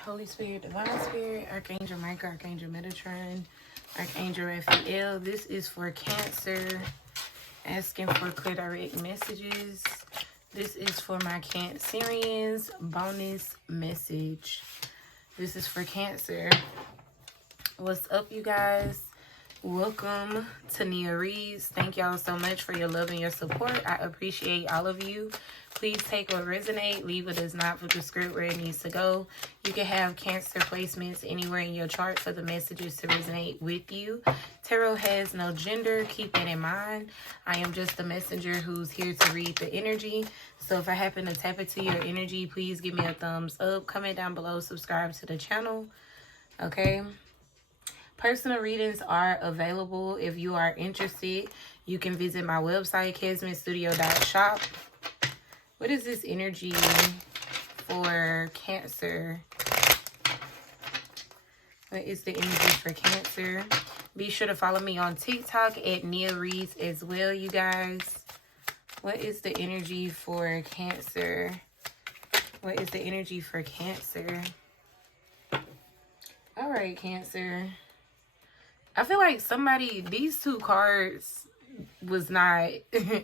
Holy Spirit, Divine Spirit, Archangel Michael, Archangel Metatron, Archangel Raphael. This is for Cancer, asking for clear direct messages. This is for my Cancerians, bonus message. This is for Cancer. What's up, you guys? Welcome to Nia Reads. Thank y'all so much for your love and your support. I appreciate all of you. Please take what resonate, leave what does not, for the script where it needs to go. You can have Cancer placements anywhere in your chart for the messages to resonate with you. Tarot has no gender. Keep that in mind. I am just a messenger who's here to read the energy. So if I happen to tap into your energy, please give me a thumbs up. Comment down below. Subscribe to the channel. Okay. Personal readings are available. If you are interested, you can visit my website, kesmanstudio.shop. What is this energy for Cancer? What is the energy for Cancer? Be sure to follow me on TikTok at Nia Reads as well, you guys. What is the energy for Cancer? What is the energy for Cancer? All right, Cancer. I feel like these two cards was not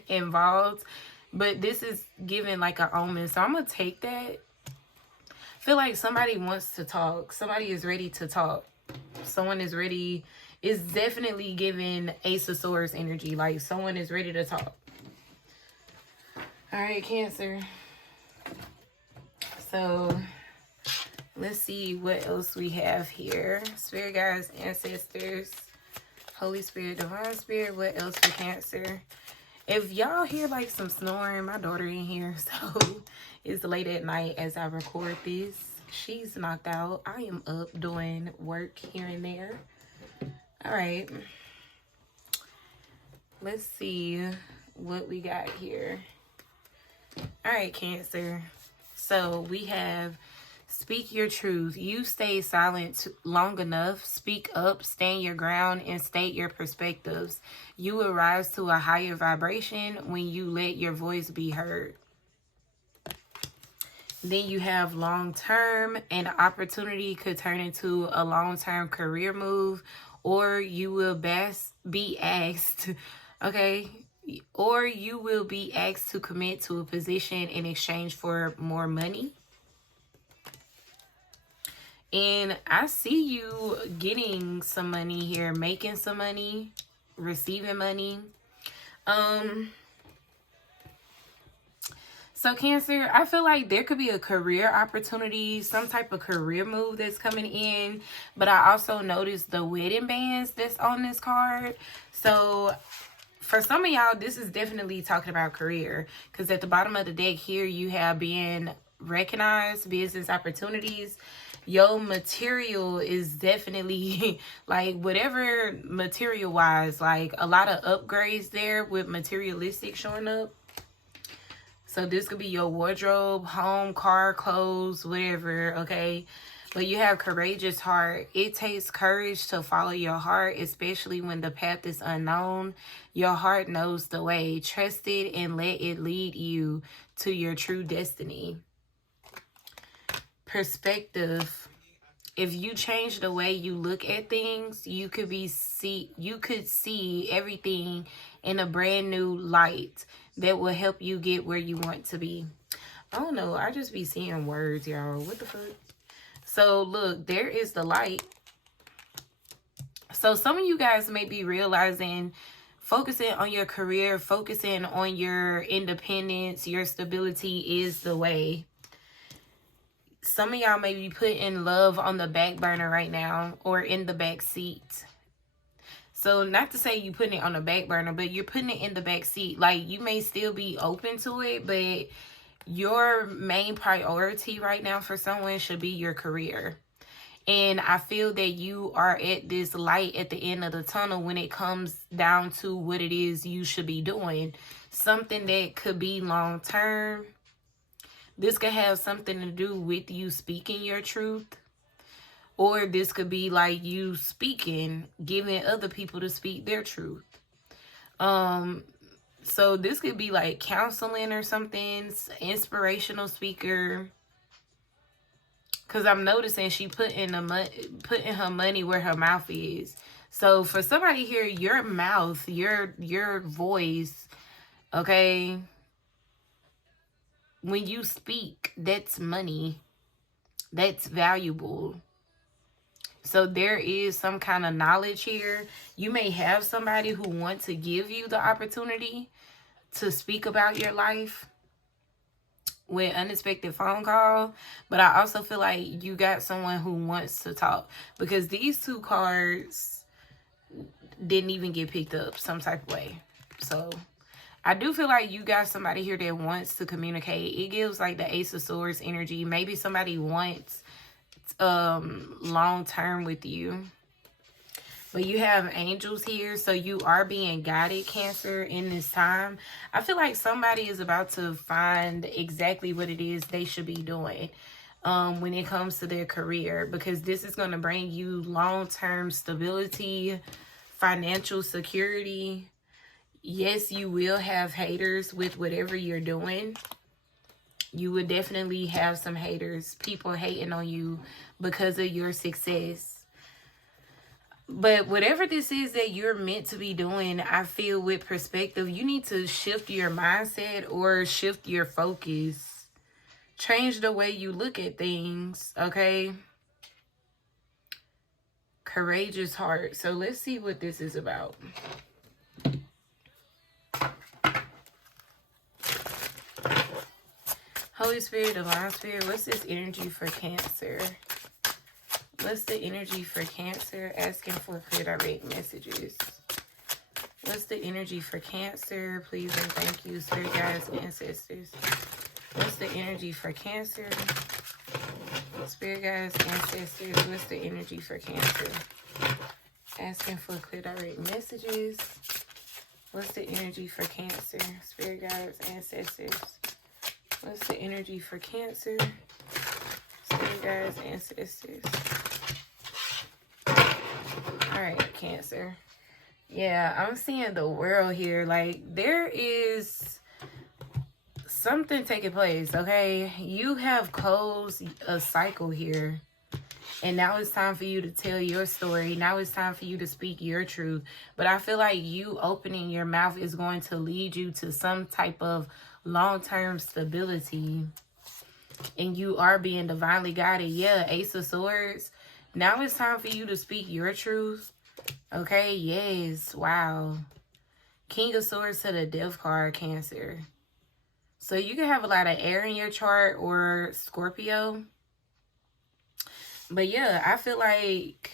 involved, but this is giving like an omen. So I'm going to take that. I feel like somebody wants to talk. Somebody is ready to talk. Someone is ready. It's definitely giving Ace of Swords energy. Like someone is ready to talk. All right, Cancer. So let's see what else we have here. Spirit guides, ancestors, Holy Spirit, Divine Spirit. What else for Cancer? If y'all hear like some snoring, my daughter in here, so it's late at night as I record this. She's knocked out. I am up doing work here and there. All right. Let's see what we got here. All right, Cancer. So we have speak your truth. You stay silent long enough. Speak up, stand your ground, and state your perspectives. You will rise to a higher vibration when you let your voice be heard. Then you have long-term. An opportunity could turn into a long-term career move, or you will be asked, okay? Or you will be asked to commit to a position in exchange for more money. And I see you getting some money here, making some money, receiving money. So Cancer, I feel like there could be a career opportunity, some type of career move that's coming in. But I also noticed the wedding bands that's on this card. So for some of y'all, this is definitely talking about career. Because at the bottom of the deck here, you have being recognized, business opportunities. Your material is definitely like whatever material wise, like a lot of upgrades there with materialistic showing up. So this could be your wardrobe, home, car, clothes, whatever, okay? But you have courageous heart. It takes courage to follow your heart, especially when the path is unknown. Your heart knows the way. Trust it and let it lead you to your true destiny. Perspective. If you change the way you look at things, you could see everything in a brand new light that will help you get where you want to be. I don't know, I just be seeing words, y'all. What the fuck? So look, there is the light. So some of you guys may be realizing, focusing on your career, focusing on your independence, your stability is the way. Some of y'all may be putting love on the back burner right now, or in the back seat. So not to say you putting it on the back burner, but you're putting it in the back seat. Like you may still be open to it, but your main priority right now for someone should be your career. And I feel that you are at this light at the end of the tunnel when it comes down to what it is you should be doing. Something that could be long term. This could have something to do with you speaking your truth. Or this could be like you speaking, giving other people to speak their truth. So this could be like counseling or something, inspirational speaker. Because I'm noticing she putting her money where her mouth is. So for somebody here, your mouth, your voice, okay, when you speak, that's money. That's valuable. So there is some kind of knowledge here. You may have somebody who wants to give you the opportunity to speak about your life with unexpected phone call, but I also feel like you got someone who wants to talk, because these two cards didn't even get picked up some type of way. So I do feel like you got somebody here that wants to communicate. It gives like the Ace of Swords energy. Maybe somebody wants long term with you. But you have angels here, so you are being guided, Cancer, in this time. I feel like somebody is about to find exactly what it is they should be doing when it comes to their career, because this is going to bring you long-term stability, financial security. Yes, you will have haters with whatever you're doing. You would definitely have some haters, people hating on you because of your success. But whatever this is that you're meant to be doing, I feel with perspective, you need to shift your mindset or shift your focus. Change the way you look at things, okay? Courageous heart. So let's see what this is about. Holy Spirit, Divine Spirit, what's this energy for Cancer? What's the energy for Cancer? Asking for clear direct messages. What's the energy for Cancer? Please and thank you, Spirit guides, ancestors. What's the energy for Cancer? Spirit guides, ancestors. What's the energy for Cancer? Asking for clear direct messages. What's the energy for Cancer? Spirit guides, ancestors. What's the energy for Cancer? Spirit guides, ancestors. Alright, Cancer. Yeah, I'm seeing the world here. Like, there is something taking place, okay? You have closed a cycle here. And now it's time for you to tell your story. Now it's time for you to speak your truth. But I feel like you opening your mouth is going to lead you to some type of long-term stability. And you are being divinely guided. Yeah, Ace of Swords. Now it's time for you to speak your truth. Okay, yes. Wow. King of Swords to the Death card, Cancer. So you can have a lot of air in your chart or Scorpio. But yeah, I feel like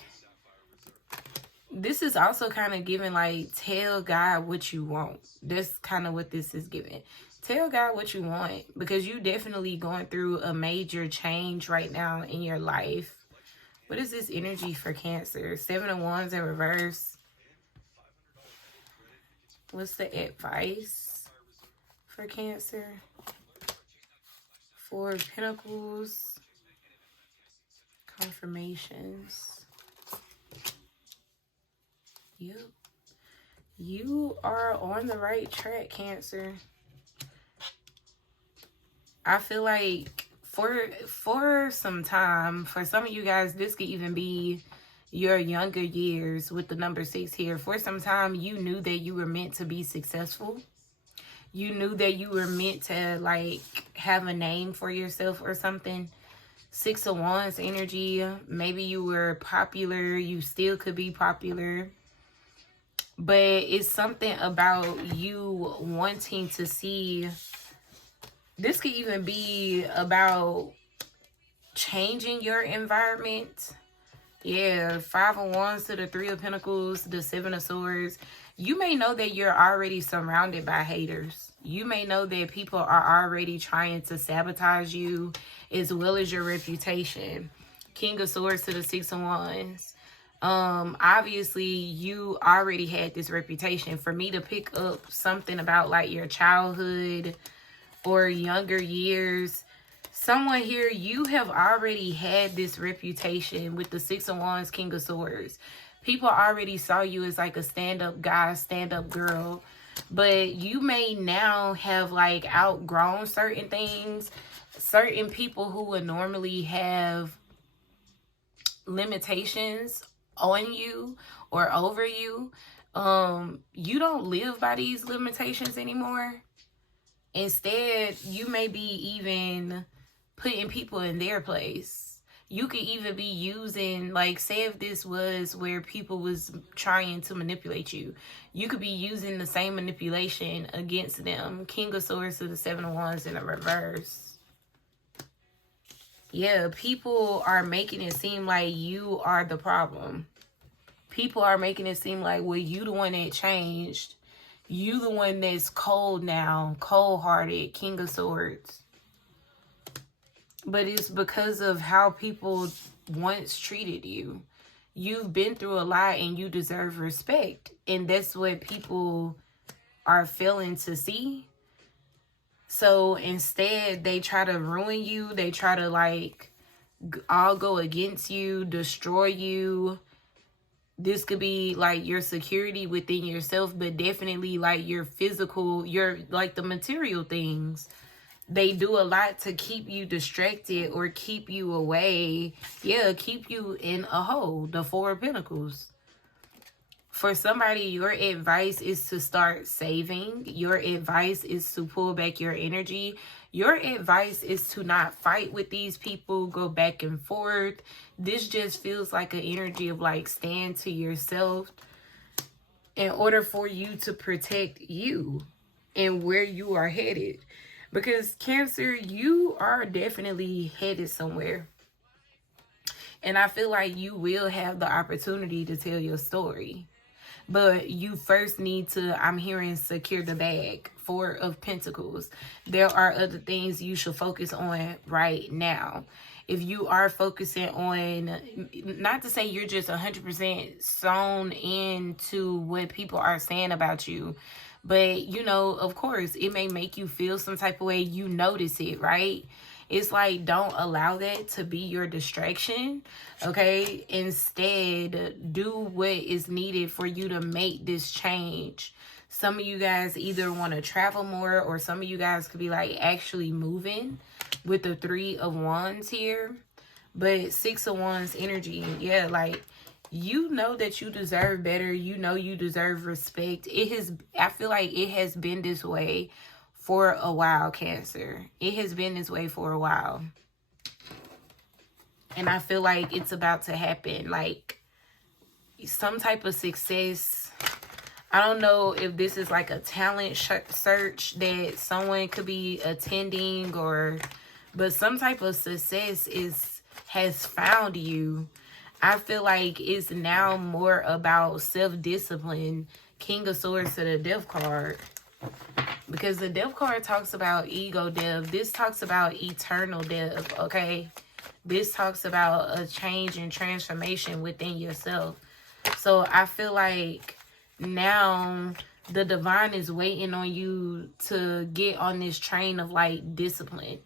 this is also kind of giving like, tell God what you want. That's kind of what this is giving. Tell God what you want, because you definitely going through a major change right now in your life. What is this energy for Cancer? 7 of Wands in reverse. What's the advice for Cancer? 4 of Pentacles. Confirmations. Yep. You are on the right track, Cancer. I feel like for some time, for some of you guys, this could even be your younger years with the number 6 here. For some time, you knew that you were meant to be successful. You knew that you were meant to like have a name for yourself or something. 6 of Wands energy. Maybe you were popular. You still could be popular. But it's something about you wanting to see. This could even be about changing your environment. Yeah, 5 of Wands to the 3 of Pentacles, the 7 of Swords. You may know that you're already surrounded by haters. You may know that people are already trying to sabotage you as well as your reputation. King of Swords to the 6 of Wands. Obviously, you already had this reputation. For me to pick up something about like your childhood or younger years, someone here, you have already had this reputation with the 6 of Wands, King of Swords. People already saw you as like a stand-up guy, stand-up girl. But you may now have like outgrown certain things. Certain people who would normally have limitations on you or over you, you don't live by these limitations anymore. Instead, you may be even putting people in their place. You could even be using, like, say if this was where people was trying to manipulate you, you could be using the same manipulation against them. King of Swords to the Seven of Wands in a reverse. Yeah, people are making it seem like you are the problem. People are making it seem like, well, you the one that changed. You the one that's cold now, cold-hearted, King of Swords. But it's because of how people once treated you. You've been through a lot and you deserve respect. And that's what people are failing to see. So instead, they try to ruin you. They try to, like, all go against you, destroy you. This could be, like, your security within yourself, but definitely, like, your physical, your, like, the material things. They do a lot to keep you distracted or keep you away. Yeah, keep you in a hole. The Four of Pentacles. For somebody, your advice is to start saving. Your advice is to pull back your energy. Your advice is to not fight with these people, go back and forth. This just feels like an energy of, like, stand to yourself in order for you to protect you and where you are headed. Because Cancer, you are definitely headed somewhere. And I feel like you will have the opportunity to tell your story. But you first need to, I'm hearing, secure the bag. Four of Pentacles. There are other things you should focus on right now. If you are focusing on, not to say you're just 100% sewn into what people are saying about you, but, you know, of course, it may make you feel some type of way. You notice it, right? It's like, don't allow that to be your distraction, okay? Instead, do what is needed for you to make this change. Some of you guys either want to travel more, or some of you guys could be, like, actually moving with the Three of Wands here. But Six of Wands energy, yeah, like, you know that you deserve better. You know you deserve respect. I feel like it has been this way for a while, Cancer. It has been this way for a while. And I feel like it's about to happen. Like, some type of success. I don't know if this is like a talent search that someone could be attending, but some type of success has found you. I feel like it's now more about self-discipline. King of Swords to the Death card. Because the Death card talks about ego death. This talks about eternal death, okay? This talks about a change and transformation within yourself. So I feel like now the divine is waiting on you to get on this train of, like, discipline.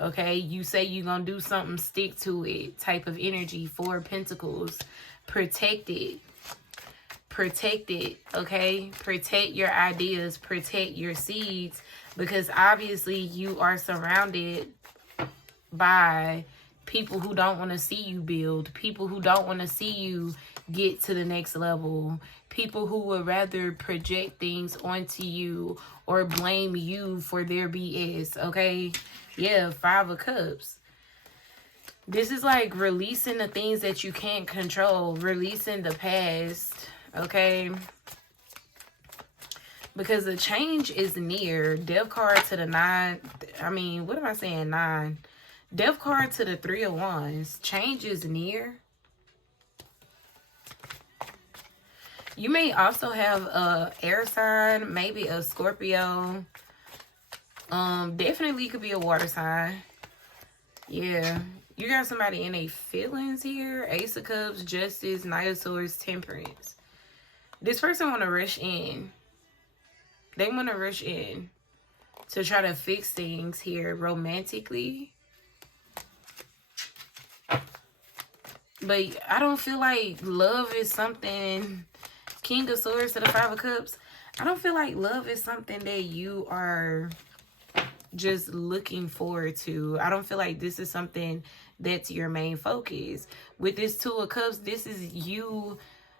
Okay, you say you're going to do something, stick to it type of energy. Four of Pentacles. Protect it. Protect it, okay? Protect your ideas. Protect your seeds. Because obviously you are surrounded by people who don't want to see you build. People who don't want to see you get to the next level. People who would rather project things onto you or blame you for their BS, okay? Yeah, Five of Cups. This is like releasing the things that you can't control. Releasing the past, okay? Because the change is near. Death card to the nine. I mean, what am I saying? Nine. Death card to the Three of Wands. Change is near. You may also have a air sign, maybe a Scorpio. Definitely could be a water sign. Yeah. You got somebody in a feelings here. Ace of Cups, Justice, Knight of Swords, Temperance. This person want to rush in. They want to rush in to try to fix things here romantically. But I don't feel like love is something... King of Swords to the Five of Cups. I don't feel like love is something that you are just looking forward to. I don't feel like this is something that's your main focus. With this Two of Cups, this is you,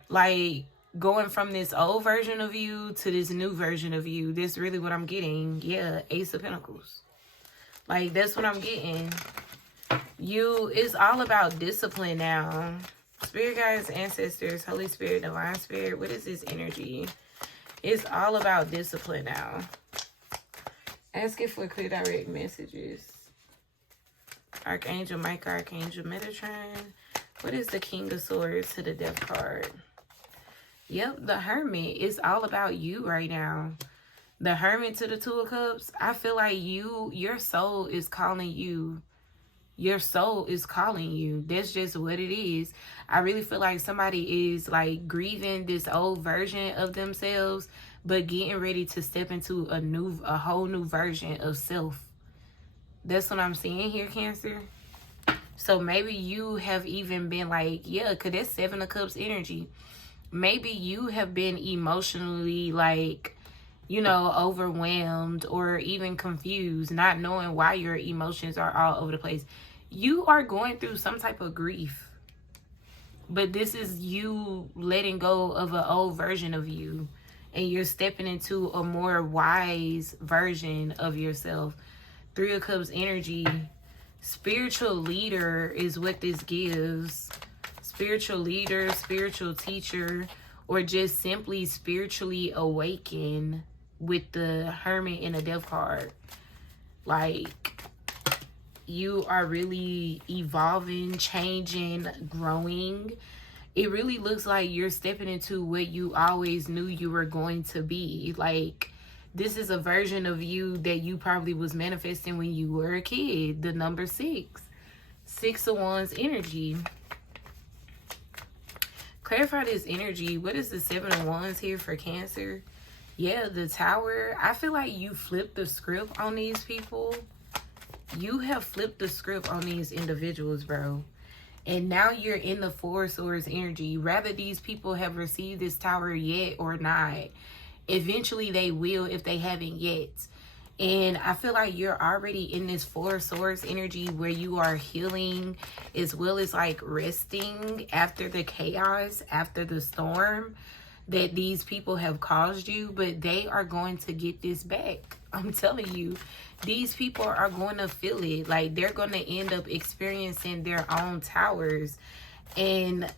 like, going from this old version of you to this new version of you. This really what I'm getting. Yeah, Ace of Pentacles. Like, that's what I'm getting. It's all about discipline now. Spirit guides, ancestors, Holy Spirit, Divine Spirit. What is this energy? It's all about discipline now. Asking for clear direct messages. Archangel Michael, Archangel Metatron. What is the King of Swords to the Death card? Yep, the Hermit. It's all about you right now. The Hermit to the Two of Cups. I feel like your soul is calling you. Your soul is calling you. That's just what it is. I really feel like somebody is like grieving this old version of themselves, but getting ready to step into a whole new version of self. That's what I'm seeing here, Cancer. So maybe you have even been like, yeah, because that's Seven of Cups energy. Maybe you have been emotionally like, you know, overwhelmed or even confused, not knowing why your emotions are all over the place. You are going through some type of grief. But this is you letting go of an old version of you. And you're stepping into a more wise version of yourself. Three of Cups energy. Spiritual leader is what this gives. Spiritual leader, spiritual teacher, or just simply spiritually awaken with the Hermit and the Death card. Like, you are really evolving, changing, growing. It really looks like you're stepping into what you always knew you were going to be. Like, this is a version of you that you probably was manifesting when you were a kid. The number 6. 6 of Wands energy. Clarify this energy. What is the 7 of Wands here for Cancer? Yeah, the Tower. I feel like you flipped the script on these people. You have flipped the script on these individuals, bro. And now you're in the Four of Swords energy. Rather these people have received this Tower yet or not. Eventually they will if they haven't yet. And I feel like you're already in this Four of Swords energy where you are healing as well as like resting after the chaos, after the storm that these people have caused you. But they are going to get this back. I'm telling you, these people are going to feel it. Like, they're going to end up experiencing their own towers. And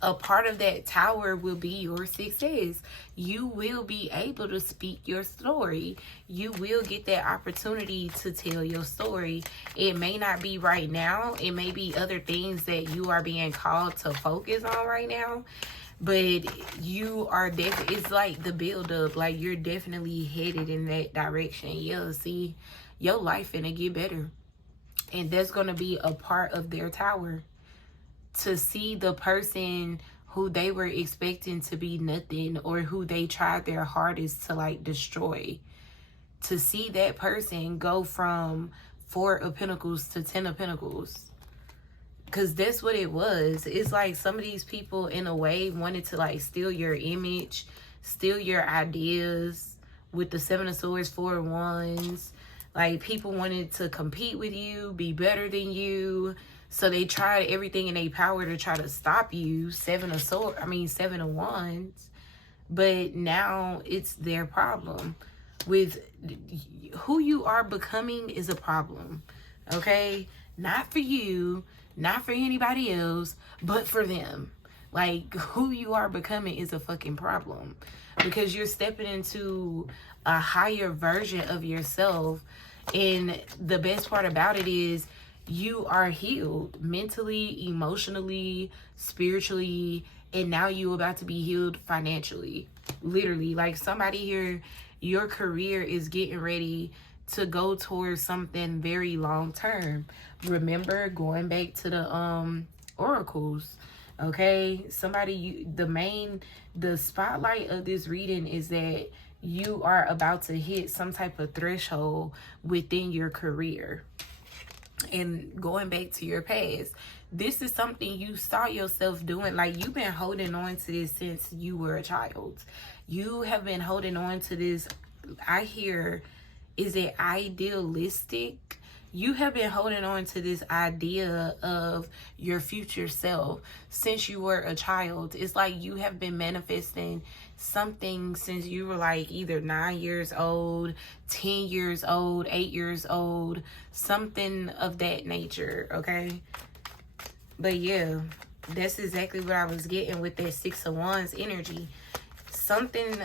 a part of that tower will be your success. You will be able to speak your story. You will get that opportunity to tell your story. It may not be right now. It may be other things that you are being called to focus on right now. But you are definitely, it's like the build up. Like, you're definitely headed in that direction. Yeah, see, your life finna get better. And that's going to be a part of their tower. To see the person who they were expecting to be nothing, or who they tried their hardest to like destroy. To see that person go from 4 of Pentacles to 10 of Pentacles. Because that's what it was. It's like some of these people in a way wanted to like steal your image, steal your ideas with the 7 of Swords, 4 of Wands. Like, people wanted to compete with you, be better than you. So they tried everything in their power to try to stop you. 7 of Wands. But now it's their problem. With who you are becoming is a problem. Okay? Not for you, not for anybody else, but for them. Like, who you are becoming is a fucking problem. Because you're stepping into a higher version of yourself. And the best part about it is you are healed mentally, emotionally, spiritually, and now you're about to be healed financially. Literally, like, somebody here, your career is getting ready to go towards something very long term. Remember, going back to the oracles, okay? The spotlight of this reading is that you are about to hit some type of threshold within your career. And going back to your past, this is something you saw yourself doing. Like, you've been holding on to this since you were a child. You have been holding on to this. I hear Is it idealistic? You have been holding on to this idea of your future self since you were a child. It's like you have been manifesting something since you were like either 9 years old, 10 years old, 8 years old, something of that nature, okay? But yeah, that's exactly what I was getting with that Six of Wands energy. Something,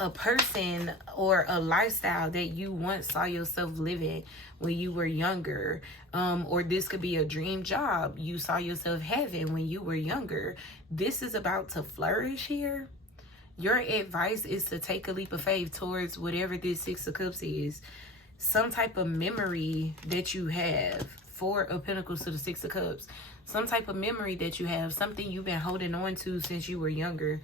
a person or a lifestyle that you once saw yourself living when you were younger, or this could be a dream job you saw yourself having when you were younger. This is about to flourish here. Your advice is to take a leap of faith towards whatever this Six of Cups is. Some type of memory that you have. Four of Pentacles to the Six of Cups. Some type of memory that you have, something you've been holding on to since you were younger.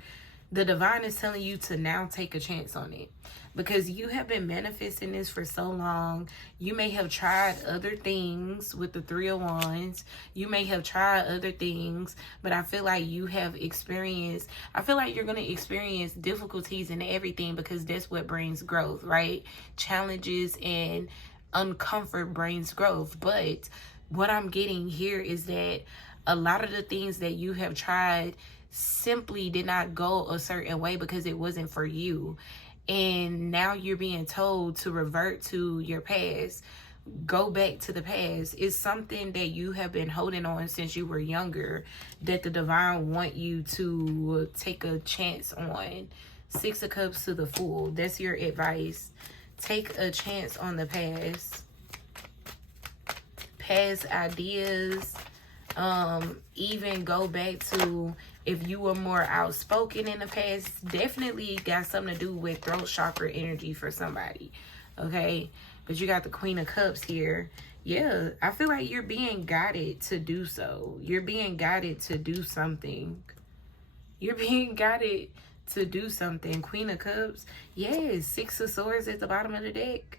The divine is telling you to now take a chance on it, because you have been manifesting this for so long. You may have tried other things with the Three of Wands. You may have tried other things, but I feel like you have experienced, I feel like you're going to experience difficulties in everything, because that's what brings growth, right? Challenges and uncomfort brings growth. But what I'm getting here is that a lot of the things that you have tried simply did not go a certain way because it wasn't for you. And now you're being told to revert to your past. Go back to the past. It's something that you have been holding on since you were younger that the divine want you to take a chance on. Six of Cups to the Fool. That's your advice. Take a chance on the past. Past ideas. Even go back to, if you were more outspoken in the past, definitely got something to do with throat chakra energy for somebody, okay? But you got the Queen of Cups here. Yeah, I feel like you're being guided to do so. You're being guided to do something. You're being guided to do something. Queen of Cups. Yes, Six of Swords at the bottom of the deck.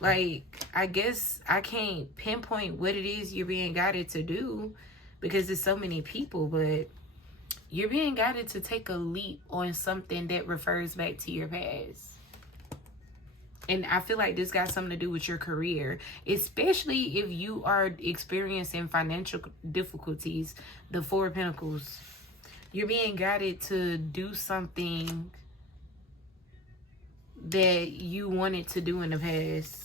Like, I guess I can't pinpoint what it is you're being guided to do because there's so many people, but you're being guided to take a leap on something that refers back to your past. And I feel like this got something to do with your career, especially if you are experiencing financial difficulties. The Four of Pentacles. You're being guided to do something that you wanted to do in the past.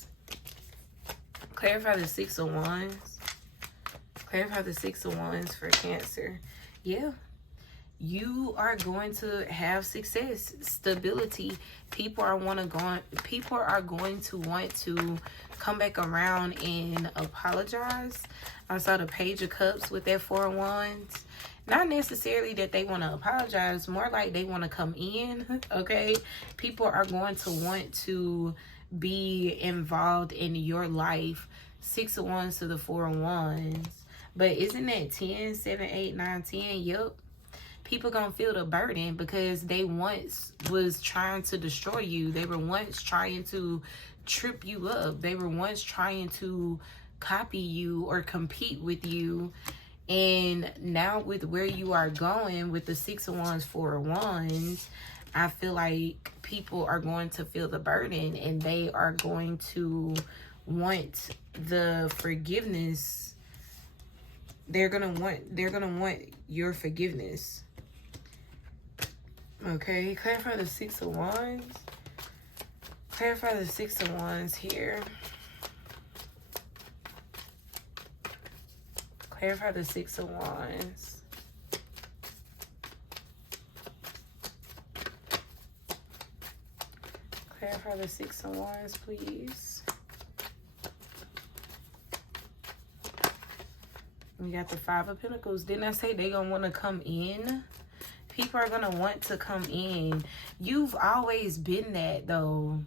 Clarify the Six of Wands. Clarify the Six of Wands for Cancer. Yeah. You are going to have success, stability. People are going to want to come back around and apologize. I saw the Page of Cups with that Four of Wands. Not necessarily that they want to apologize, more like they want to come in, okay? People are going to want to be involved in your life. Six of Wands to the Four of Wands. But isn't that 10, 7, 8, 9, 10? Yep. People gonna feel the burden because they once was trying to destroy you. They were once trying to trip you up. They were once trying to copy you or compete with you. And now with where you are going with the Six of Wands, Four of Wands, I feel like people are going to feel the burden and they are going to want the forgiveness. They're gonna want your forgiveness. Okay, clarify the Six of Wands. Clarify the Six of Wands here. Clarify the Six of Wands. Clarify the Six of Wands, please. We got the Five of Pentacles. Didn't I say they're gonna want to come in? People are gonna want to come in. You've always been that, though.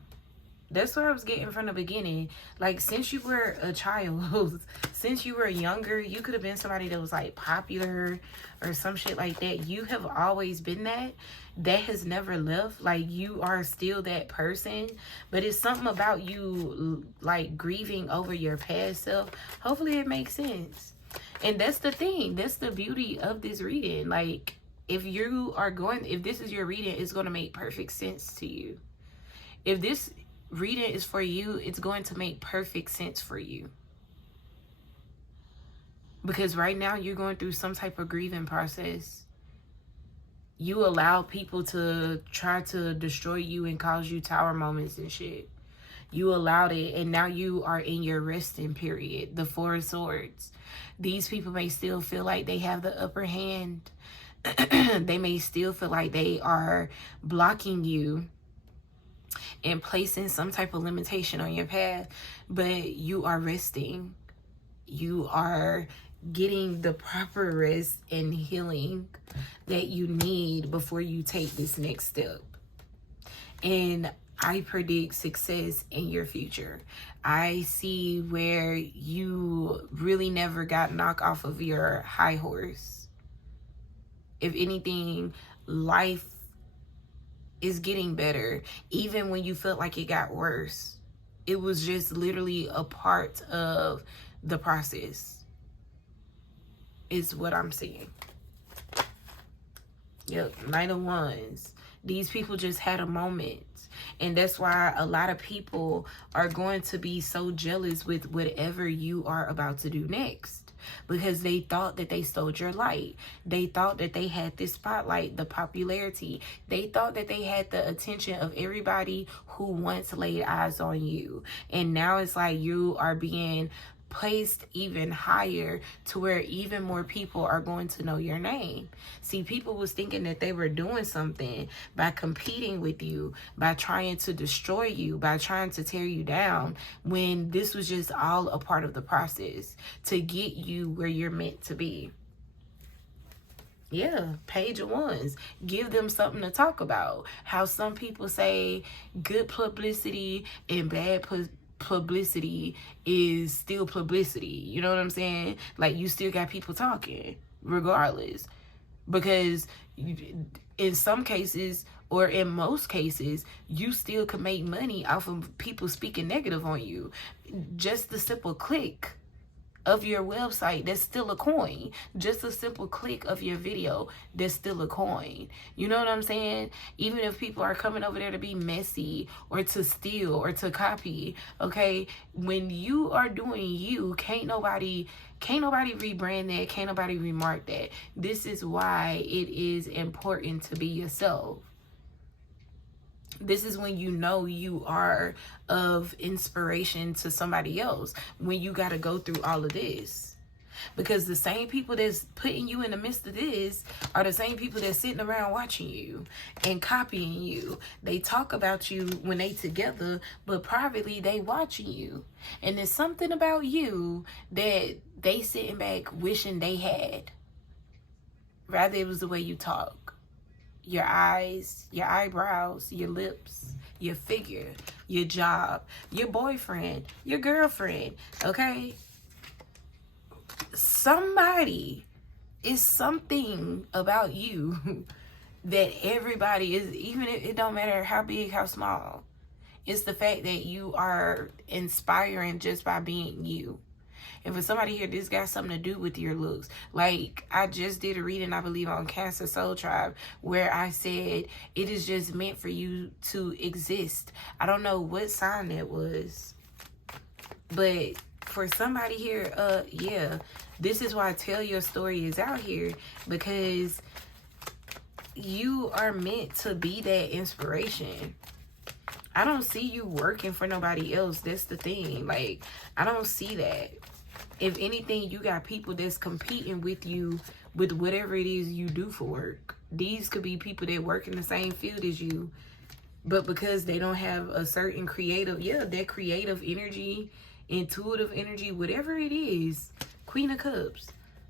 That's what I was getting from the beginning. Like, since you were a child, since you were younger, you could have been somebody that was, like, popular or some shit like that. You have always been that. That has never left. Like, you are still that person. But it's something about you, like, grieving over your past self. Hopefully it makes sense. And that's the thing. That's the beauty of this reading. Like, if this is your reading, it's going to make perfect sense to you. If this reading is for you, it's going to make perfect sense for you. Because right now you're going through some type of grieving process. You allow people to try to destroy you and cause you tower moments and shit. You allowed it, and now you are in your resting period, the Four of Swords. These people may still feel like they have the upper hand. They may still feel like they are blocking you and placing some type of limitation on your path, but you are resting. You are getting the proper rest and healing that you need before you take this next step. And I predict success in your future. I see where you really never got knocked off of your high horse. If anything, life is getting better, even when you felt like it got worse. It was just literally a part of the process, is what I'm seeing. Yep, Knight of Wands. These people just had a moment. And that's why a lot of people are going to be so jealous with whatever you are about to do next. Because they thought that they stole your light. They thought that they had this spotlight, the popularity. They thought that they had the attention of everybody who once laid eyes on you. And now it's like you are being placed even higher to where even more people are going to know your name. See, people was thinking that they were doing something by competing with you, by trying to destroy you, by trying to tear you down, when this was just all a part of the process to get you where you're meant to be. Yeah, Page of Wands. Give them something to talk about. How some people say good publicity and bad publicity is still publicity. You know what I'm saying? Like, you still got people talking regardless, because in some cases, or in most cases, you still can make money off of people speaking negative on you. Just the simple click of your website, that's still a coin. Just a simple click of your video, that's still a coin. You know what I'm saying? Even if people are coming over there to be messy or to steal or to copy, okay, when you are doing you, can't nobody rebrand that, can't nobody remark that. This is why it is important to be yourself. This is when you know you are of inspiration to somebody else, when you got to go through all of this. Because the same people that's putting you in the midst of this are the same people that's sitting around watching you and copying you. They talk about you when they together, but privately they watching you. And there's something about you that they sitting back wishing they had. Rather, it was the way you talk. Your eyes, your eyebrows, your lips, your figure, your job, your boyfriend, your girlfriend, okay? Somebody is something about you that everybody is, even if it don't matter how big, how small. It's the fact that you are inspiring just by being you. And for somebody here, this got something to do with your looks. Like, I just did a reading, I believe, on Cancer Soul Tribe, where I said it is just meant for you to exist. I don't know what sign that was, but for somebody here, yeah, this is why I tell your story is out here, because you are meant to be that inspiration. I don't see you working for nobody else. That's the thing. Like, I don't see that. If anything, you got people that's competing with you with whatever it is you do for work. These could be people that work in the same field as you, but because they don't have a certain creative, that creative energy, intuitive energy, whatever it is, Queen of Cups,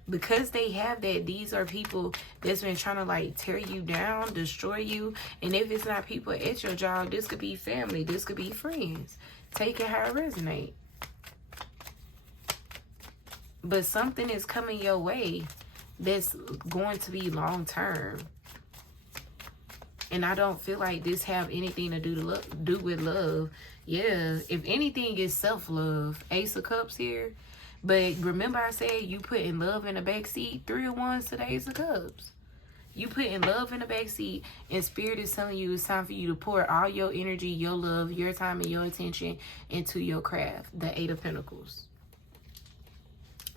because they have that, these are people that's been trying to like tear you down, destroy you. And if it's not people at your job, this could be family, this could be friends. Take it how it resonates. But something is coming your way that's going to be long term. And I don't feel like this have anything to do with love. Yeah, if anything, is self-love. Ace of Cups here. But remember I said you putting love in the back seat. 3 of Wands to the Ace of Cups. You putting love in the backseat, and Spirit is telling you it's time for you to pour all your energy, your love, your time, and your attention into your craft, the Eight of Pentacles.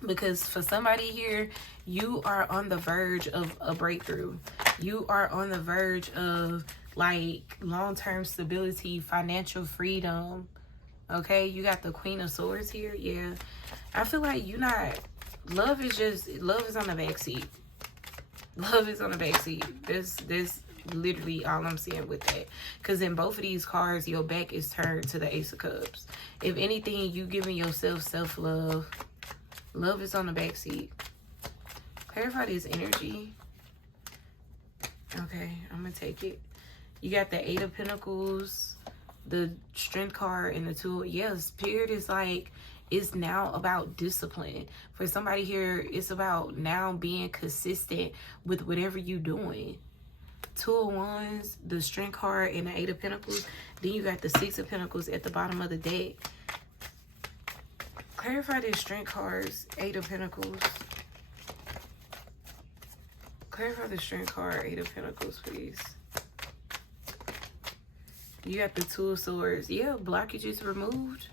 Because for somebody here, you are on the verge of a breakthrough. You are on the verge of like long-term stability, financial freedom. Okay, you got the Queen of Swords here. Yeah, I feel like you're not, love is on the backseat. Love is on the backseat. This literally all I'm seeing with that. Because in both of these cards, your back is turned to the Ace of Cups. If anything, you giving yourself self-love. Love is on the backseat. Clarify this energy. Okay, I'm going to take it. You got the Eight of Pentacles, the Strength card, and the Two. Yeah, Spirit is like, it's now about discipline. For somebody here, it's about now being consistent with whatever you're doing. Two of Wands, the Strength card, and the Eight of Pentacles. Then you got the Six of Pentacles at the bottom of the deck. Clarify these Strength cards, Eight of Pentacles. Clarify the Strength card, Eight of Pentacles, please. You got the Two of Swords. Yeah, blockages removed.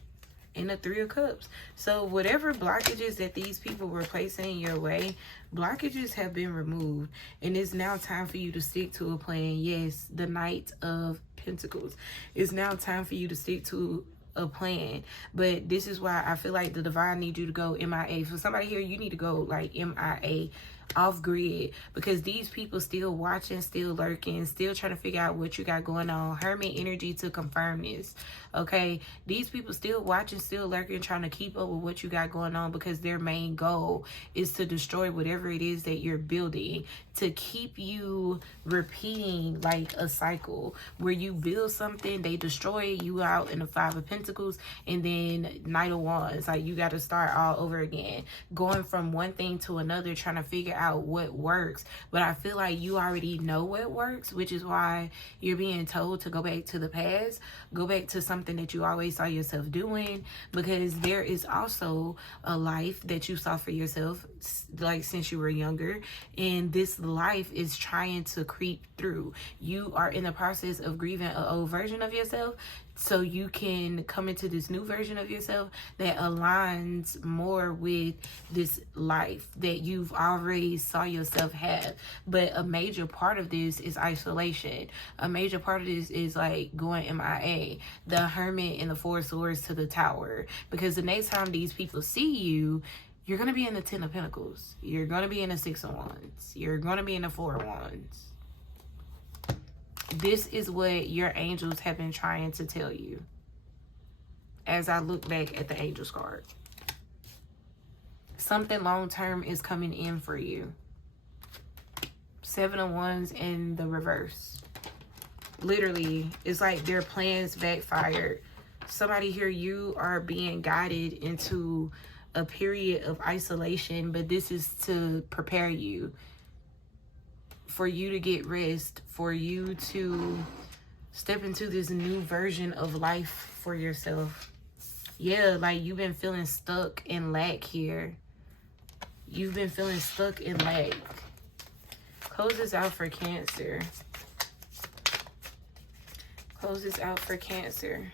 And the Three of Cups. So whatever blockages that these people were placing in your way, blockages have been removed. And it's now time for you to stick to a plan. Yes, the Knight of Pentacles. It's now time for you to stick to a plan. But this is why I feel like the divine needs you to go MIA. For somebody here, you need to go like MIA, off grid, because these people still watching, still lurking, still trying to figure out what you got going on. Hermit energy to confirm this. Okay, these people still watching, still lurking, trying to keep up with what you got going on, because their main goal is to destroy whatever it is that you're building, to keep you repeating like a cycle where you build something, they destroy it, you out in the Five of Pentacles, and then Knight of Wands. Like, you got to start all over again, going from one thing to another, trying to figure out what works. But I feel like you already know what works, which is why you're being told to go back to the past, go back to something that you always saw yourself doing, because there is also a life that you saw for yourself like since you were younger, and this life is trying to creep through. You are in the process of grieving an old version of yourself, so you can come into this new version of yourself that aligns more with this life that you've already saw yourself have. But a major part of this is isolation. A major part of this is like going MIA, the Hermit and the Four of Swords to the Tower. Because the next time these people see you, you're going to be in the Ten of Pentacles. You're going to be in the Six of Wands. You're going to be in the Four of Wands. This is what your angels have been trying to tell you as I look back at the Angels card. Something long-term is coming in for you. Seven of Wands in the reverse. Literally, it's like their plans backfired. Somebody here, you are being guided into a period of isolation, but this is to prepare you, for you to get rest, for you to step into this new version of life for yourself. Yeah, like you've been feeling stuck in lack here. You've been feeling stuck in lack. Close this out for Cancer. Close this out for Cancer.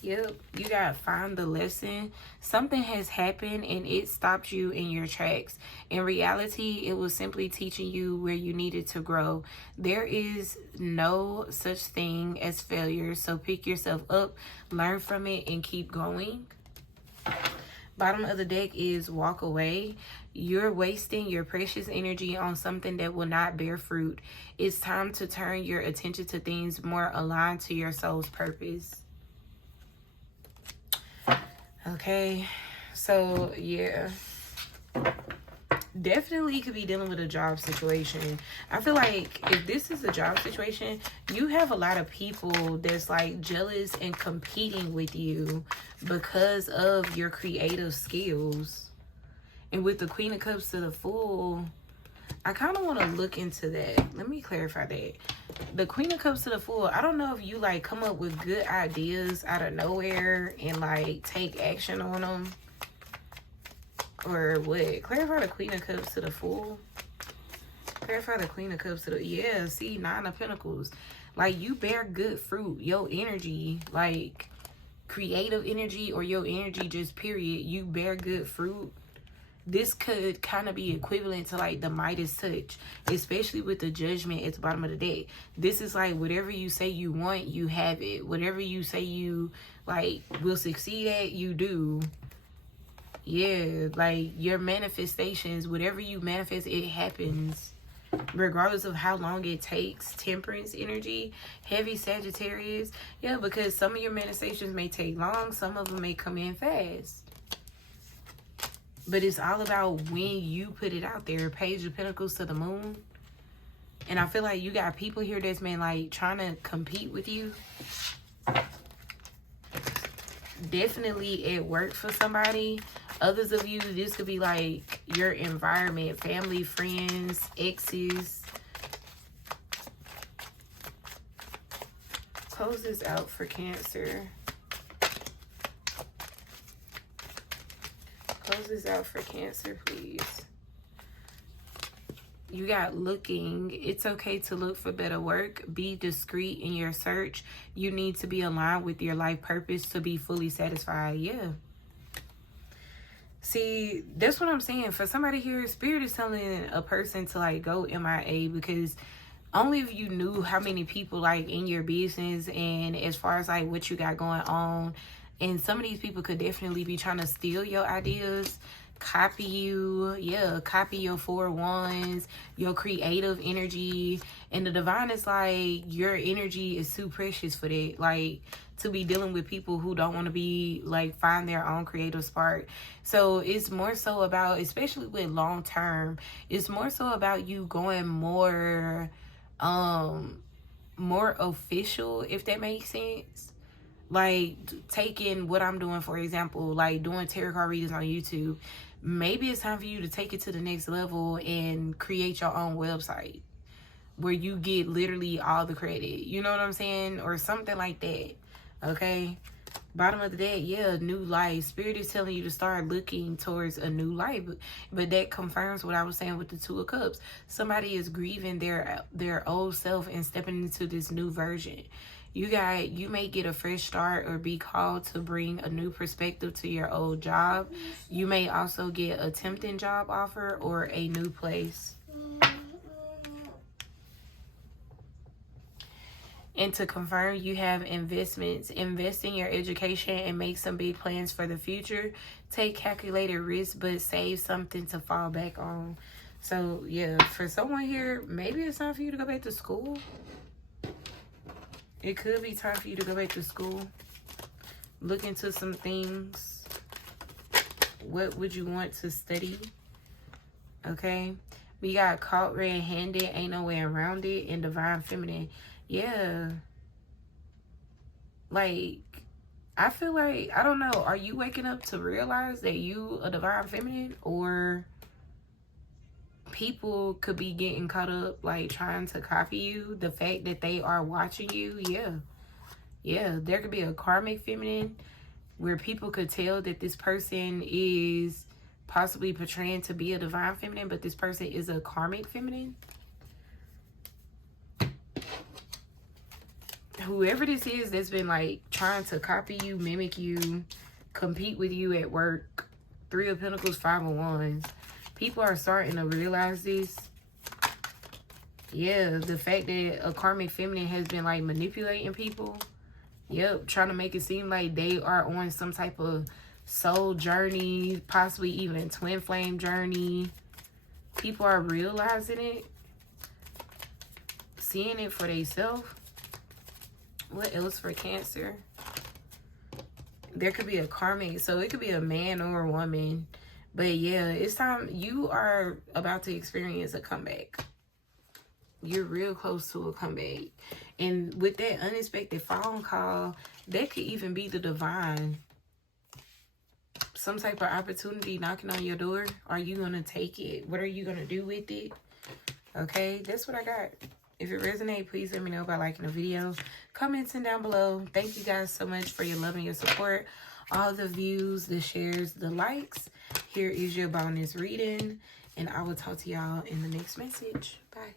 Yep, you gotta find the lesson. Something has happened and it stopped you in your tracks. In reality, it was simply teaching you where you needed to grow. There is no such thing as failure, so pick yourself up, learn from it, and keep going. Bottom of the deck is walk away. You're wasting your precious energy on something that will not bear fruit. It's time to turn your attention to things more aligned to your soul's purpose. Okay, so yeah, definitely could be dealing with a job situation. I feel like if this is a job situation, you have a lot of people that's like jealous and competing with you because of your creative skills. And with the Queen of Cups to the Fool, I kind of want to look into that. Let me clarify that. The Queen of Cups to the Fool, I don't know if you like come up with good ideas out of nowhere and like take action on them or what. Clarify the Queen of Cups to the Fool. Clarify the Queen of Cups to the, yeah, see, Nine of Pentacles. Like, you bear good fruit. Your energy, like, creative energy or your energy just period, you bear good fruit. This could kind of be equivalent to like the Midas touch, especially with the Judgment at the bottom of the deck. This is like whatever you say you want, you have it. Whatever you say you like will succeed at, you do. Yeah, like your manifestations, whatever you manifest, it happens. Regardless of how long it takes. Temperance energy, heavy Sagittarius. Yeah, because some of your manifestations may take long, some of them may come in fast. But it's all about when you put it out there. Page of Pentacles to the Moon. And I feel like you got people here that's been like trying to compete with you. Definitely at work for somebody. Others of you, this could be like your environment, family, friends, exes. Close this out for Cancer. Close this out for Cancer, please. You got looking. It's okay to look for better work. Be discreet in your search. You need to be aligned with your life purpose to be fully satisfied. Yeah. See, that's what I'm saying. For somebody here, Spirit is telling a person to like go MIA, because only if you knew how many people like in your business and as far as like what you got going on. And some of these people could definitely be trying to steal your ideas, copy you. Yeah, copy your 4 wands, your creative energy. And the divine is like, your energy is too precious for that. Like, to be dealing with people who don't want to be like find their own creative spark. So it's more so about, especially with long term, it's more so about you going more official, if that makes sense. Like taking what I'm doing, for example, like doing tarot card readings on YouTube. Maybe it's time for you to take it to the next level and create your own website where you get literally all the credit. You know what I'm saying? Or something like that. Okay? Bottom of the deck, yeah, new life. Spirit is telling you to start looking towards a new life. But that confirms what I was saying with the 2 of Cups. Somebody is grieving their old self and stepping into this new version. You may get a fresh start or be called to bring a new perspective to your old job. You may also get a tempting job offer or a new place. And to confirm, you have investments. Invest in your education and make some big plans for the future. Take calculated risks, but save something to fall back on. So, yeah, for someone here, maybe it's time for you to go back to school. It could be time for you to go back to school. Look into some things. What would you want to study? Okay. We got caught red-handed, ain't no way around it, and divine feminine. Yeah. Like, I feel like, I don't know, are you waking up to realize that you a divine feminine? Or people could be getting caught up like trying to copy you. The fact that they are watching you. Yeah, there could be a karmic feminine where people could tell that this person is possibly portraying to be a divine feminine, but this person is a karmic feminine. Whoever this is that's been like trying to copy you, mimic you, compete with you at work. 3 of Pentacles, 5 of Wands. People are starting to realize this. Yeah, the fact that a karmic feminine has been like manipulating people. Yep, trying to make it seem like they are on some type of soul journey, possibly even twin flame journey. People are realizing it, seeing it for themselves. What else for Cancer? There could be a karmic, so it could be a man or a woman. But yeah, it's time. You are about to experience a comeback. You're real close to a comeback. And with that unexpected phone call, that could even be the divine. Some type of opportunity knocking on your door. Are you going to take it? What are you going to do with it? Okay, that's what I got. If it resonates, please let me know by liking the video. Commenting down below. Thank you guys so much for your love and your support. All the views, the shares, the likes. Here is your bonus reading. And I will talk to y'all in the next message. Bye.